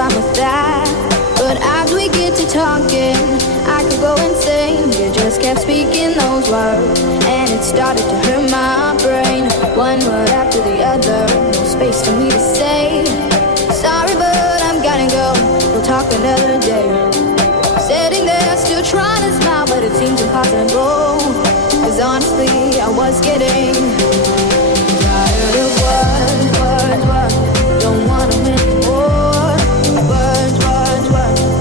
fine with that. But as we get to talking, I could go insane. You just kept speaking those words, and it started to hurt my brain. One word after the other, no space for me to say. Sorry, but I'm gotta go. We'll talk another day. Sitting there, still trying to smile, but it seems impossible. Cause honestly, I was getting tired of words. Don't want them anymore. Words.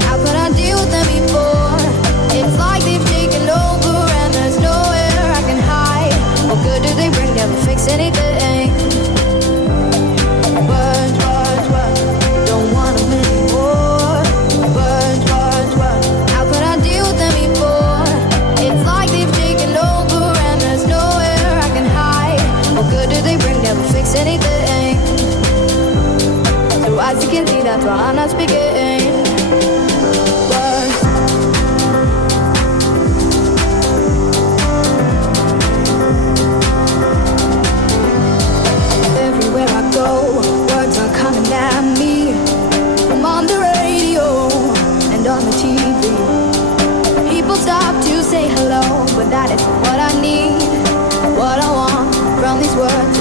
How could I deal with them before? It's like they've taken over and there's nowhere I can hide. What good do they bring? Never fix anything. Words. Don't want them anymore. Words. How could I deal with them before? It's like they've taken over and there's nowhere I can hide. What good do they bring? Never fix anything. So as you can see, that's why I'm not speaking. Words. Everywhere I go, words are coming at me. I'm on the radio and on the TV. People stop to say hello, but that isn't what I need. What I want from these words